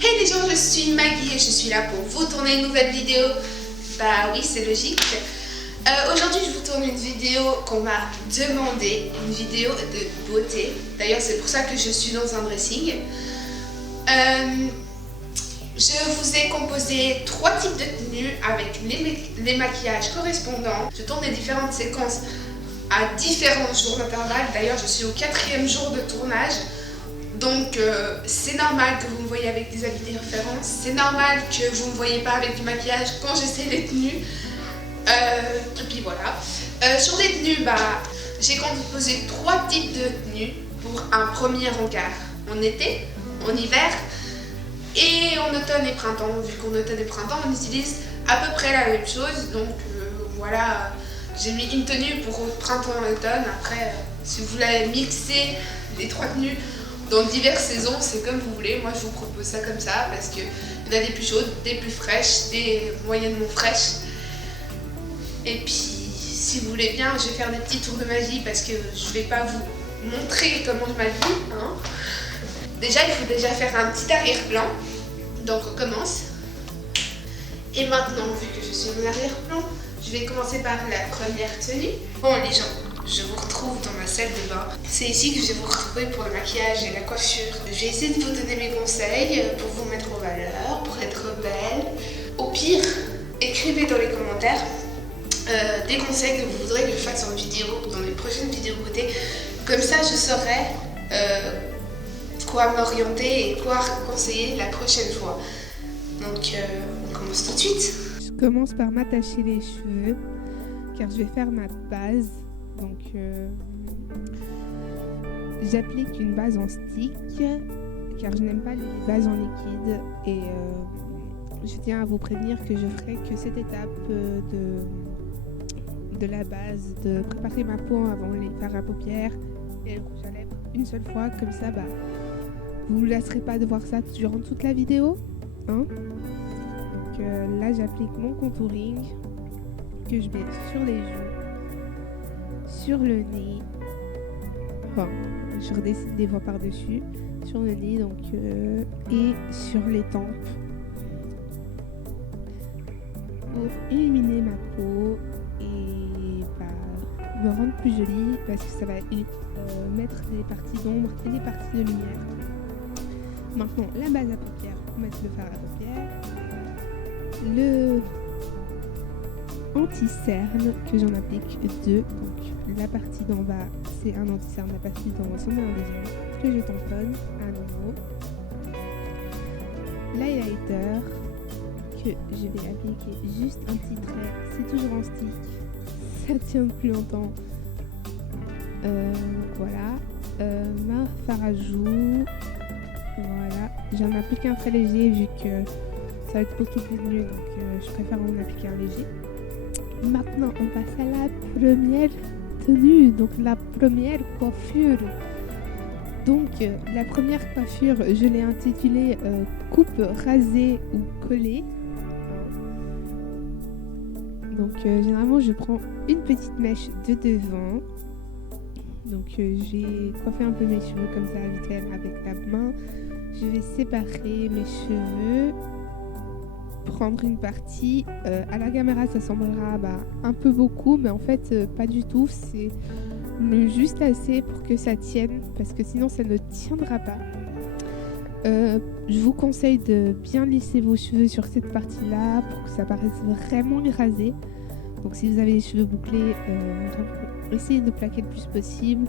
Hey les gens, je suis Maggie et je suis là pour vous tourner une nouvelle vidéo. Bah oui, c'est logique. Aujourd'hui, je vous tourne une vidéo qu'on m'a demandé, une vidéo de beauté. D'ailleurs, c'est pour ça que je suis dans un dressing. Je vous ai composé 3 types de tenues avec les maquillages correspondants. Je tourne les différentes séquences à différents jours d'intervalle. D'ailleurs, je suis au 4e jour de tournage. Donc c'est normal que vous me voyez avec des habits de référence, c'est normal que vous ne me voyez pas avec du maquillage quand j'essaie les tenues. Et puis voilà. Sur les tenues, j'ai composé 3 types de tenues pour un premier encart. En été, en hiver et en automne et printemps. Vu qu'en automne et printemps, on utilise à peu près la même chose. Donc voilà, j'ai mis une tenue pour printemps et automne. Après, si vous voulez mixer les 3 tenues dans diverses saisons, c'est comme vous voulez. Moi, je vous propose ça comme ça parce qu'il y en a des plus chaudes, des plus fraîches, des moyennement fraîches. Et puis, si vous voulez bien, je vais faire des petits tours de magie parce que je vais pas vous montrer comment je m'habille. Déjà, il faut déjà faire un petit arrière-plan. Donc, on commence. Et maintenant, vu que je suis en arrière-plan, je vais commencer par la première tenue. Bon, les gens, je vous retrouve dans ma salle de bain. C'est ici que je vais vous retrouver pour le maquillage et la coiffure. Je vais essayer de vous donner mes conseils pour vous mettre en valeur, pour être belle. Au pire, écrivez dans les commentaires des conseils que vous voudrez que je fasse en vidéo, dans les prochaines vidéos beauté. Comme ça, je saurai quoi m'orienter et quoi conseiller la prochaine fois. Donc, on commence tout de suite. Je commence par m'attacher les cheveux, car je vais faire ma base. Donc, j'applique une base en stick, car je n'aime pas les bases en liquide. Et je tiens à vous prévenir que je ferai que cette étape de la base, de préparer ma peau avant les fards à paupières et le rouge à lèvres une seule fois. Comme ça, vous ne vous lasserez pas de voir ça durant toute la vidéo. Donc là, j'applique mon contouring que je mets sur les joues, sur le nez, je redessine des voies par-dessus, sur le nez donc, et sur les tempes pour illuminer ma peau et me rendre plus jolie parce que ça va mettre des parties d'ombre et des parties de lumière. Maintenant, la base à paupières pour mettre le fard à paupières, le anti-cerne que j'en applique 2, donc la partie d'en bas c'est un anti-cerne, la partie d'en haut c'en est un deuxième que je tamponne à nouveau. L'highlighter que je vais appliquer juste un petit trait, c'est toujours en stick, ça tient plus longtemps. Voilà, ma fard à joues, voilà, j'en applique un très léger vu que ça va être pour toutes les tenues, donc je préfère en appliquer un léger. Maintenant, on passe à la première tenue, donc la première coiffure. Donc, la première coiffure, je l'ai intitulée coupe rasée ou collée. Donc, généralement, je prends une petite mèche de devant. Donc, j'ai coiffé un peu mes cheveux comme ça, vite fait, avec la main. Je vais séparer mes cheveux. Prendre une partie, à la caméra ça semblera un peu beaucoup, mais en fait pas du tout, c'est juste assez pour que ça tienne, parce que sinon ça ne tiendra pas. Je vous conseille de bien lisser vos cheveux sur cette partie là pour que ça paraisse vraiment rasé. Donc si vous avez les cheveux bouclés, essayez de plaquer le plus possible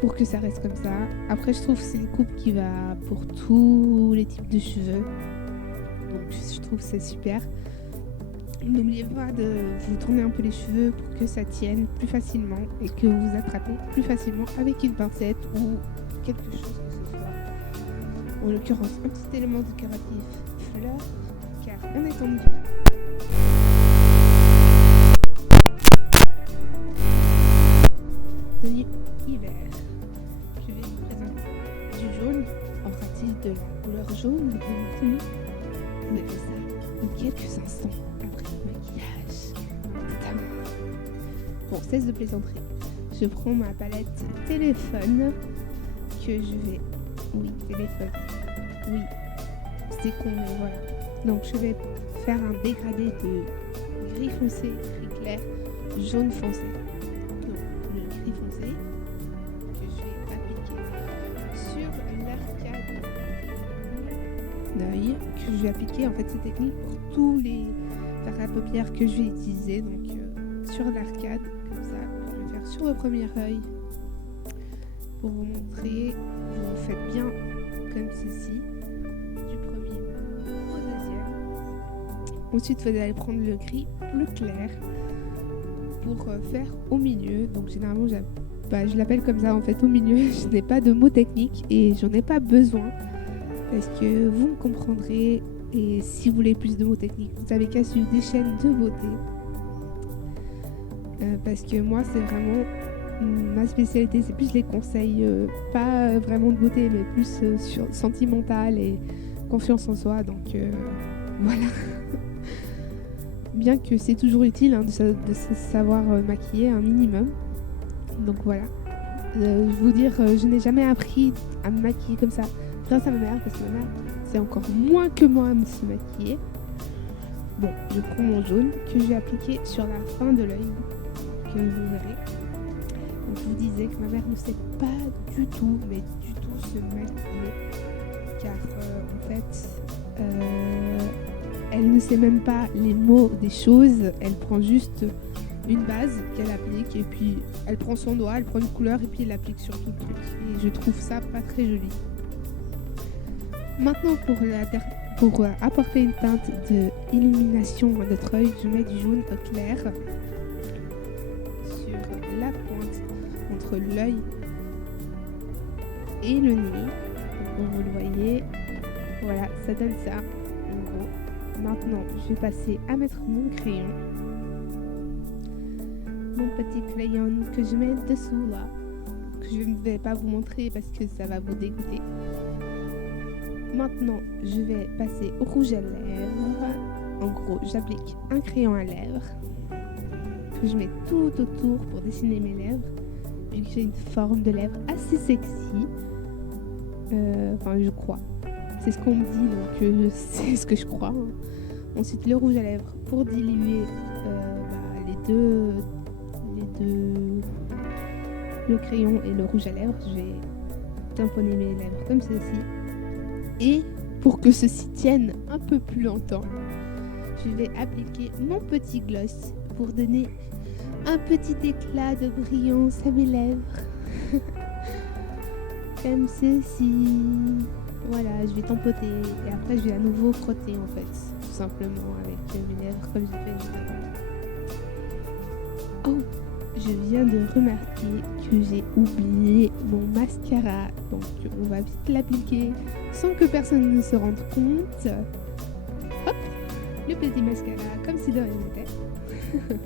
pour que ça reste comme ça. Après je trouve que c'est une coupe qui va pour tous les types de cheveux. Donc je trouve que c'est super. N'oubliez pas de vous tourner un peu les cheveux pour que ça tienne plus facilement et que vous attrapez plus facilement avec une pincette ou quelque chose que ce soit. En l'occurrence, un petit élément décoratif fleur, car on est en hiver. Tenue hiver. Je vais vous présenter du jaune. Aura-t-il de la couleur jaune dans la tenue? Mais ça, en quelques instants après le maquillage. Bon, cesse de plaisanterie. Je prends ma palette téléphone que je vais... Oui, téléphone. Oui, c'est con, mais voilà. Donc je vais faire un dégradé de gris foncé, gris clair, jaune foncé. Donc le gris foncé que je vais appliquer sur l'arcade d'œil, que je vais appliquer en fait cette technique pour tous les fards à paupières que je vais utiliser. Donc sur l'arcade, comme ça, je vais faire sur le premier œil pour vous montrer. Vous faites bien comme ceci, du premier au deuxième. Ensuite, vous allez prendre le gris plus clair pour faire au milieu. Donc généralement, je l'appelle comme ça en fait, au milieu. Je n'ai pas de mots techniques et j'en ai pas besoin parce que vous me comprendrez. Et si vous voulez plus de mots techniques, vous avez qu'à suivre des chaînes de beauté. Parce que moi, c'est vraiment ma spécialité, c'est plus les conseils, pas vraiment de beauté, mais plus sur sentimental et confiance en soi. Donc voilà. Bien que c'est toujours utile de se savoir maquiller un minimum. Donc voilà. Je vous dire, je n'ai jamais appris à me maquiller comme ça grâce à ma mère, parce que ma mère c'est encore moins que moi à me se maquiller. Bon, je prends mon jaune que je vais appliquer sur la fin de l'œil, que vous verrez. Donc, je vous disais que ma mère ne sait pas du tout, mais du tout se maquiller, car en fait, elle ne sait même pas les mots des choses. Elle prend juste une base qu'elle applique et puis elle prend son doigt, elle prend une couleur et puis elle l'applique sur tout le truc. Et je trouve ça pas très joli. Maintenant, pour apporter une teinte d'illumination à notre œil, je mets du jaune clair sur la pointe entre l'œil et le nez. Donc, vous le voyez, voilà, ça donne ça en gros. Maintenant, je vais passer à mettre mon crayon, mon petit crayon que je mets dessous là, que je ne vais pas vous montrer parce que ça va vous dégoûter. Maintenant, je vais passer au rouge à lèvres. En gros, j'applique un crayon à lèvres que je mets tout autour pour dessiner mes lèvres, vu que j'ai une forme de lèvres assez sexy. Enfin, je crois. C'est ce qu'on me dit, donc c'est ce que je crois. Ensuite, le rouge à lèvres pour diluer les deux, le crayon et le rouge à lèvres. Je vais tamponner mes lèvres comme ceci. Et pour que ceci tienne un peu plus longtemps, je vais appliquer mon petit gloss pour donner un petit éclat de brillance à mes lèvres. Comme ceci. Voilà, je vais tampoter et après je vais à nouveau frotter en fait, tout simplement avec mes lèvres comme j'ai fait juste avant. Oh, je viens de remarquer que j'ai oublié mon mascara, donc on va vite l'appliquer sans que personne ne se rende compte. Hop, le petit mascara comme si de rien n'était. Donc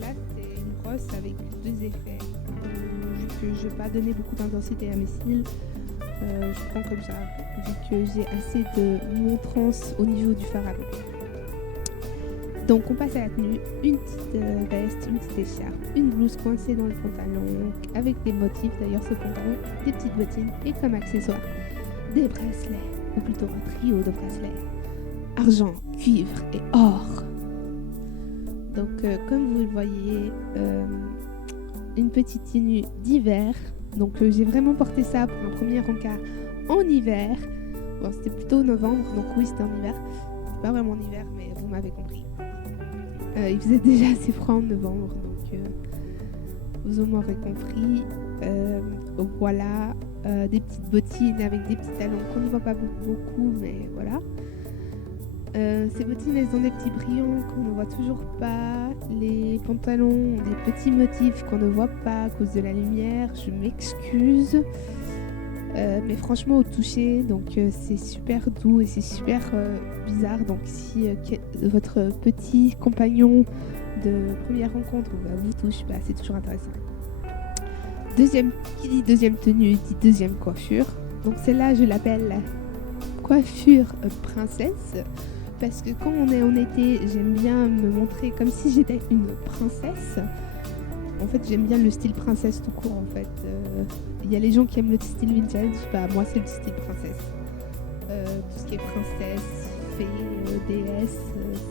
là c'est une brosse avec deux effets. Vu que je ne vais pas donner beaucoup d'intensité à mes cils, je prends comme ça, vu que j'ai assez de montrance au niveau du fard à paupières. Donc on passe à la tenue, une petite veste, une petite écharpe, une blouse coincée dans le pantalon avec des motifs, d'ailleurs ce pantalon, des petites bottines et comme accessoire des bracelets, ou plutôt un trio de bracelets, argent, cuivre et or. Donc comme vous le voyez, une petite tenue d'hiver, donc j'ai vraiment porté ça pour un premier encart en hiver. Bon, c'était plutôt novembre, donc oui c'était en hiver, c'est pas vraiment en hiver mais vous m'avez compris. Il faisait déjà assez froid en novembre, donc vous m'aurez compris. Voilà, des petites bottines avec des petits talons qu'on ne voit pas beaucoup, mais voilà. Ces bottines, elles ont des petits brillants qu'on ne voit toujours pas. Les pantalons ont des petits motifs qu'on ne voit pas à cause de la lumière. Je m'excuse. Mais franchement au toucher, donc c'est super doux et c'est super bizarre. Donc si votre petit compagnon de première rencontre vous touche, c'est toujours intéressant. Qui dit deuxième tenue dit deuxième coiffure. Donc celle-là je l'appelle coiffure princesse, parce que quand on est en été, j'aime bien me montrer comme si j'étais une princesse. en fait, j'aime bien le style princesse tout court, en fait. Il y a les gens qui aiment le style vintage, bah, moi, c'est le style princesse. Tout ce qui est princesse, fée, déesse,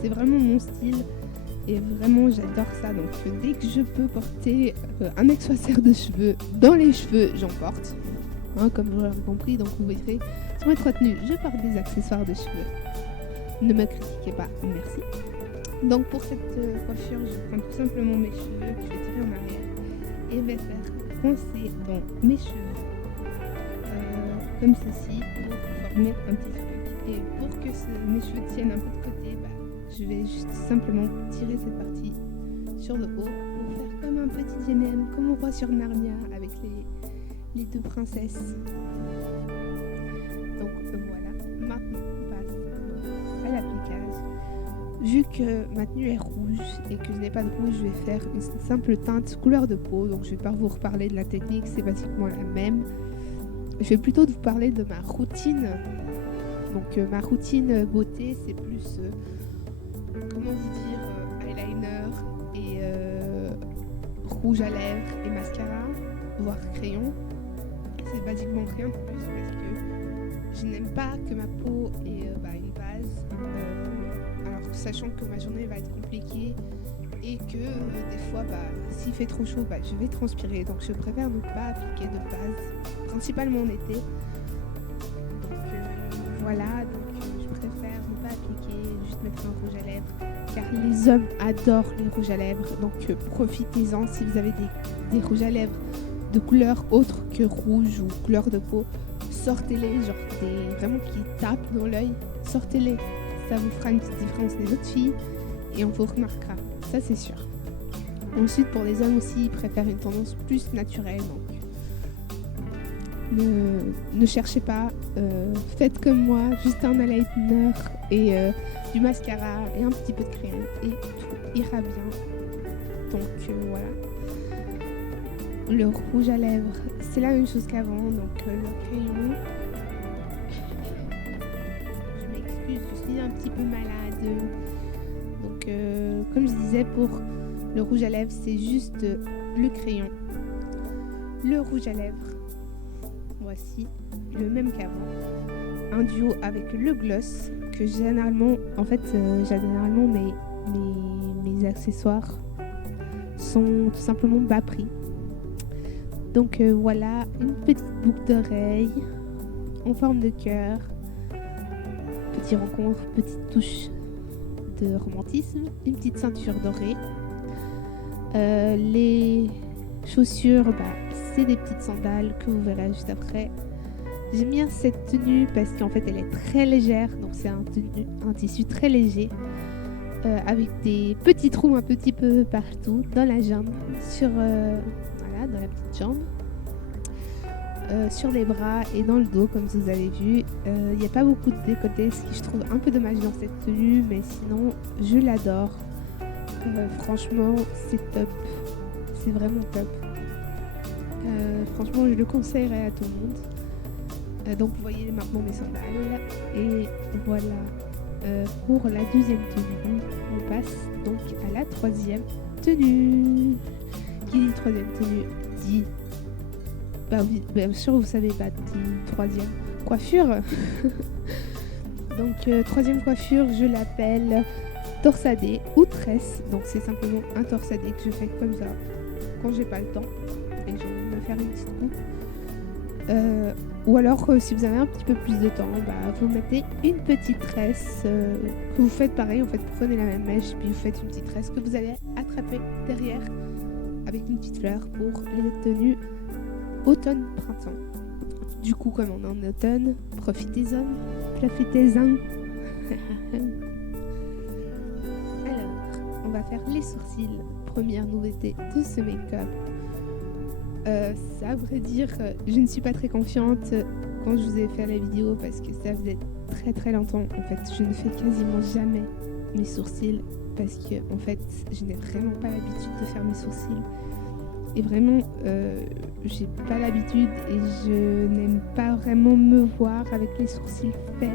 c'est vraiment mon style. Et vraiment, j'adore ça. Donc, dès que je peux porter un accessoire de cheveux dans les cheveux, j'en porte. Hein, comme vous l'avez compris, donc vous verrez, sur mes 3 tenues, je porte des accessoires de cheveux. Ne me critiquez pas, merci. Donc, pour cette coiffure, je prends tout simplement mes cheveux que je vais tirer en arrière et je vais faire foncer dans mes cheveux. Comme ceci, pour former un petit truc. Et pour que mes cheveux tiennent un peu de côté, je vais juste simplement tirer cette partie sur le haut pour faire comme un petit GNM, comme on voit sur Narnia avec les 2 princesses. Donc voilà, maintenant on passe à l'appliquage. Vu que ma tenue est rouge et que je n'ai pas de rouge, je vais faire une simple teinte couleur de peau. Donc je ne vais pas vous reparler de la technique, c'est basiquement la même. Je vais plutôt vous parler de ma routine. Donc ma routine beauté, c'est plus... comment vous dire, eyeliner et rouge à lèvres et mascara, voire crayon. C'est basiquement rien de plus parce que je n'aime pas que ma peau ait une base, alors sachant que ma journée va être compliquée et que des fois s'il fait trop chaud je vais transpirer, donc je préfère ne pas appliquer de base, principalement en été. Donc voilà, je préfère ne pas appliquer, juste mettre un rouge à lèvres, car les hommes adorent les rouges à lèvres, donc profitez-en. Si vous avez des rouges à lèvres de couleur autre que rouge ou couleur de peau, sortez-les, genre vraiment qui tapent dans l'œil, sortez-les, ça vous fera une petite différence des autres filles et on vous remarquera, ça c'est sûr. Ensuite, pour les hommes aussi, ils préfèrent une tendance plus naturelle, donc ne cherchez pas, faites comme moi, juste un eyeliner et du mascara et un petit peu de crayon et tout ira bien. Donc voilà. Le rouge à lèvres, c'est la même chose qu'avant, donc le crayon. Je m'excuse, je suis un petit peu malade. Donc comme je disais, pour le rouge à lèvres, c'est juste le crayon. Le rouge à lèvres, voici, le même qu'avant. Un duo avec le gloss, que généralement, généralement mes accessoires sont tout simplement bas prix. Donc voilà, une petite boucle d'oreille en forme de cœur, petite rencontre, petite touche de romantisme, une petite ceinture dorée. Les chaussures, c'est des petites sandales que vous verrez juste après. J'aime bien cette tenue parce qu'en fait elle est très légère, donc c'est un tissu très léger avec des petits trous un petit peu partout dans la jambe, dans la petite jambe, sur les bras et dans le dos comme vous avez vu. Il n'y a pas beaucoup de décolleté, ce qui je trouve un peu dommage dans cette tenue, mais sinon je l'adore. Franchement c'est top, c'est vraiment top. Franchement je le conseillerais à tout le monde. Donc vous voyez maintenant mes sandales et voilà. Pour la deuxième tenue, on passe donc à la troisième tenue. Qui dit troisième tenue dit, oui, bien sûr vous savez pas, dit troisième coiffure. Donc troisième coiffure, je l'appelle torsadé ou tresse. Donc c'est simplement un torsadé que je fais comme ça quand j'ai pas le temps et j'ai envie de me faire une petite coupe. Ou alors si vous avez un petit peu plus de temps, vous mettez une petite tresse que vous faites pareil, en fait vous prenez la même mèche puis vous faites une petite tresse que vous allez attraper derrière avec une petite fleur pour les tenues automne-printemps. Du coup, comme on est en automne, profitez-en. Alors, on va faire les sourcils, première nouveauté de ce make-up. Ça, à vrai dire, je ne suis pas très confiante quand je vous ai fait la vidéo parce que ça faisait très très longtemps. En fait, je ne fais quasiment jamais mes sourcils parce que en fait, je n'ai vraiment pas l'habitude de faire mes sourcils. Et vraiment, j'ai pas l'habitude et je n'aime pas vraiment me voir avec les sourcils faits.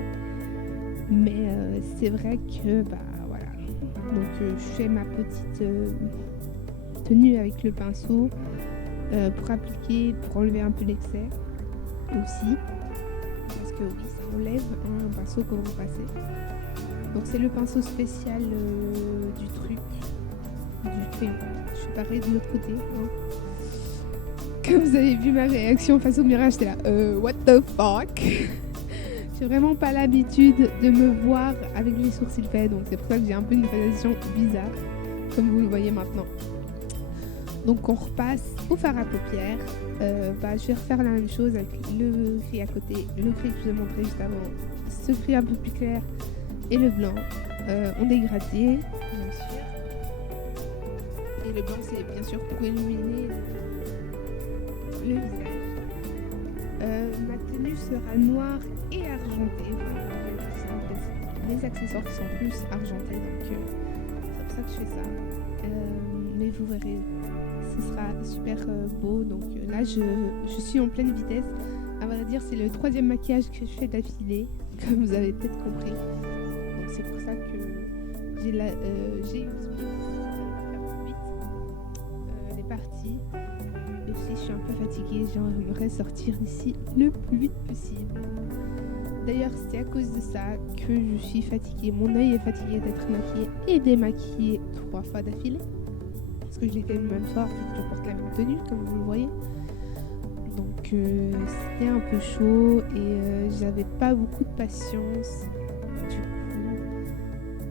Mais c'est vrai que, voilà. Donc, je fais ma petite tenue avec le pinceau pour appliquer, pour enlever un peu l'excès aussi. Parce que oui, ça enlève un pinceau quand vous passez. Donc c'est le pinceau spécial du truc, du crayon. Je suis pareil de l'autre côté. Hein. Comme vous avez vu ma réaction face au mirage, j'étais là, what the fuck. J'ai vraiment pas l'habitude de me voir avec les sourcils faits, donc c'est pour ça que j'ai un peu une présentation bizarre, comme vous le voyez maintenant. Donc on repasse au fard à paupières. Je vais refaire la même chose avec le gris à côté, le gris que je vous ai montré juste avant, ce gris un peu plus clair et le blanc en dégradé, bien sûr. Et le blanc c'est bien sûr pour illuminer le visage. Ma tenue sera noire et argentée. Les accessoires qui sont plus argentés, donc c'est pour ça que je fais ça. Mais vous verrez, ce sera super beau. Donc là, je suis en pleine vitesse. À vrai dire, c'est le 3e maquillage que je fais d'affilée, comme vous avez peut-être compris. Donc c'est pour ça que j'ai eu les parties. Aussi, je suis un peu fatiguée, j'aimerais sortir d'ici le plus vite possible. D'ailleurs, c'est à cause de ça que je suis fatiguée. Mon œil est fatigué d'être maquillée et démaquillée 3 fois d'affilée. Parce que je l'ai fait le même soir, vu que je porte la même tenue, comme vous le voyez. Donc, c'était un peu chaud et j'avais pas beaucoup de patience. Du coup,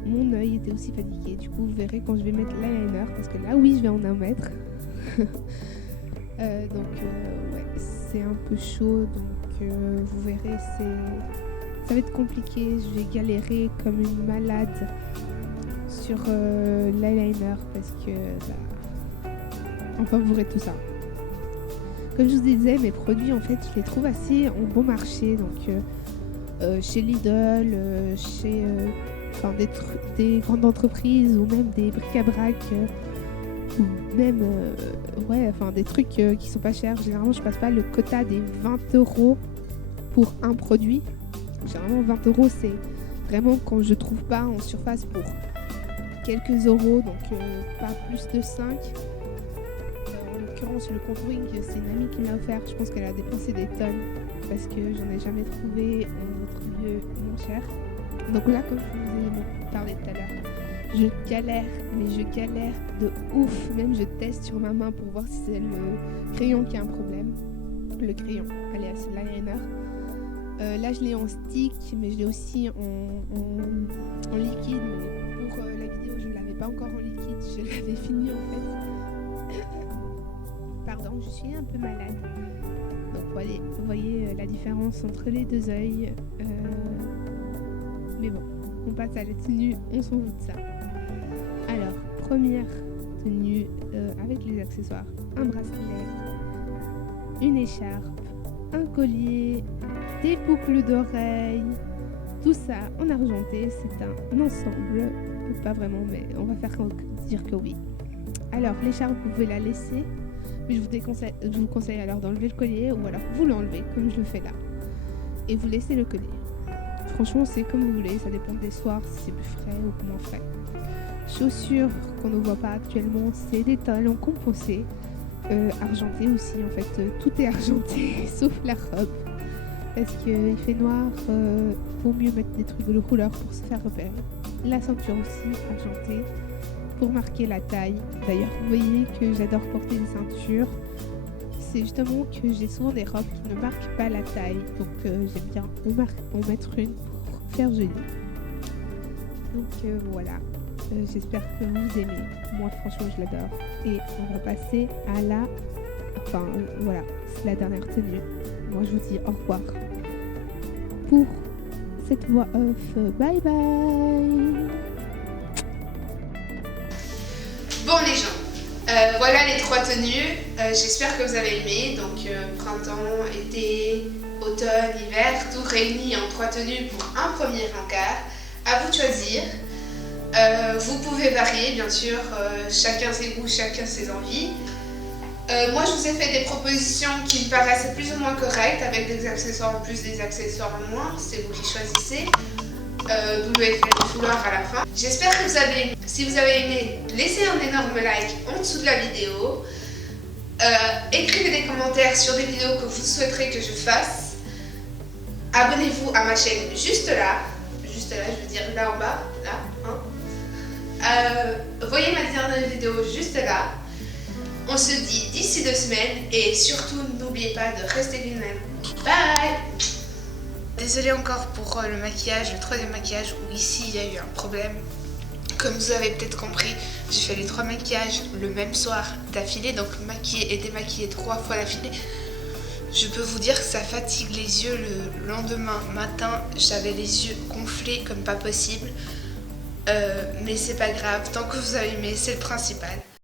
mon œil était aussi fatigué. Du coup, vous verrez quand je vais mettre l'eyeliner, parce que là, oui, je vais en mettre. Ouais, c'est un peu chaud, donc vous verrez, ça va être compliqué. Je vais galérer comme une malade sur l'eyeliner parce que enfin vous verrez tout ça. Comme je vous disais, mes produits en fait je les trouve assez en bon marché, donc chez Lidl, chez des grandes entreprises ou même des bric-à-brac. Ou même des trucs qui sont pas chers. Généralement je passe pas le quota des 20 € pour un produit. Généralement 20 € c'est vraiment quand je trouve pas en surface pour quelques euros, donc pas plus de 5. En l'occurrence le contouring, c'est une amie qui me l'a offert. Je pense qu'elle a dépensé des tonnes parce que j'en ai jamais trouvé en autre lieu moins cher. Donc là, comme je vous ai parlé tout à l'heure, je galère de ouf. Même je teste sur ma main pour voir si c'est le crayon qui a un problème. Le crayon, alias l'eyeliner. Là, je l'ai en stick, mais je l'ai aussi en liquide. Mais pour la vidéo, je ne l'avais pas encore en liquide. Je l'avais fini en fait. Pardon, je suis un peu malade. Donc, vous voyez la différence entre les deux œils. Mais bon, on passe à la tenue, on s'en fout de ça. Alors, première tenue avec les accessoires, un bracelet, une écharpe, un collier, des boucles d'oreilles, tout ça en argenté. C'est un ensemble, pas vraiment, mais on va faire dire que oui. Alors, l'écharpe, vous pouvez la laisser, mais je vous conseille alors d'enlever le collier, ou alors vous l'enlevez comme je le fais là, et vous laissez le collier. Franchement, c'est comme vous voulez, ça dépend des soirs, si c'est plus frais ou moins frais. Chaussures qu'on ne voit pas actuellement, c'est des talons composés, argentés aussi en fait. Tout est argenté sauf la robe, parce qu'il fait noir, vaut mieux mettre des trucs de couleur pour se faire repérer. La ceinture aussi argentée pour marquer la taille. D'ailleurs, vous voyez que j'adore porter des ceintures. C'est justement que j'ai souvent des robes qui ne marquent pas la taille, donc j'aime bien en mettre une pour faire joli. Donc voilà, j'espère que vous aimez. Moi franchement je l'adore. Et on va passer à voilà, c'est la dernière tenue. Moi je vous dis au revoir pour cette voix off. Bye bye. Bon les gens, voilà les 3 tenues. J'espère que vous avez aimé. Donc printemps, été, automne, hiver, tout réuni en 3 tenues pour un premier encart. À vous de choisir. Vous pouvez varier, bien sûr, chacun ses goûts, chacun ses envies. Moi, je vous ai fait des propositions qui me paraissaient plus ou moins correctes, avec des accessoires en plus, des accessoires en moins. C'est vous qui choisissez. d'où le effet du foulard à la fin. J'espère que vous avez aimé. Si vous avez aimé, laissez un énorme like en dessous de la vidéo. Écrivez des commentaires sur des vidéos que vous souhaiterez que je fasse. Abonnez-vous à ma chaîne juste là, je veux dire là en bas, là. Voyez ma dernière vidéo juste là. On se dit d'ici 2 semaines et surtout n'oubliez pas de rester vous-même. Bye. Désolée encore pour le maquillage, le 3e maquillage où ici il y a eu un problème. Comme vous avez peut-être compris, j'ai fait les 3 maquillages le même soir d'affilée, donc maquillé et démaquillé 3 fois d'affilée. Je peux vous dire que ça fatigue les yeux. Le lendemain matin, j'avais les yeux gonflés comme pas possible. Mais c'est pas grave, tant que vous avez aimé, c'est le principal.